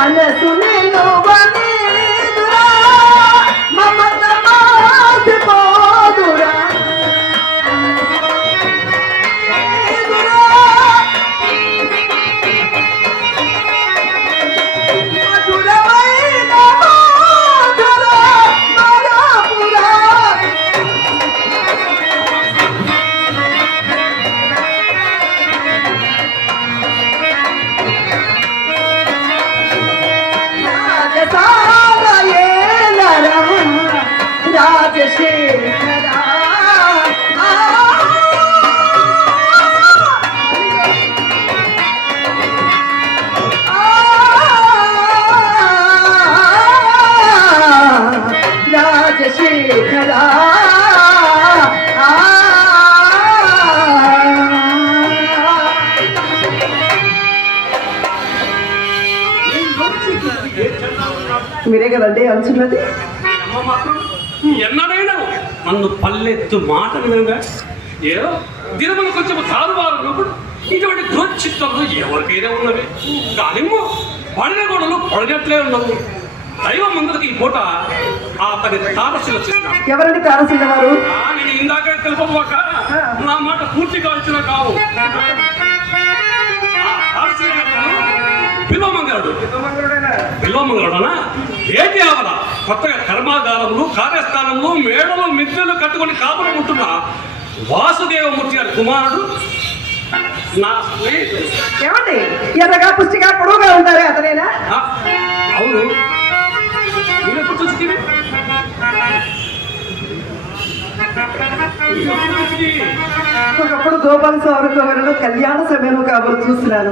Ada. ఆ. రాజశేఖరా మీరే కదండి అంచున్నది ఎన్నడైనా నన్ను పల్లెత్తు మాటలు వినగా ఏదో దినమున కొంచెం కారువారు ఇటువంటి దుర్చిత్తంలో ఎవరికైనా ఉన్నవి కానీ పడిన గొడవలు పడగట్లే ఉండవు దైవం అందరికి ఈ పూట అతని తారశిల ఎవరండి తారసిల్ల వారు? నేను ఇందాక తెలుపబోక నా మాట పూర్తిగా ఇచ్చిన కావు. తారశిల బిల్వమంగళుడు. బిల్వమంగళుడనా? ఏంటి ఆవల? కొత్తగా కర్మాగారములు కార్యస్థానములు మేడలు మిద్దెలు కట్టుకొని కాపురం ఉంటున్న వాసుదేవమూర్తి గారి కుమారుడు నా స్నేహితుడు ఎర్రగా చూసుకుని ఒకప్పుడు గోపాల స్వామి కళ్యాణ సమయంలో కాబట్టి చూస్తున్నాను.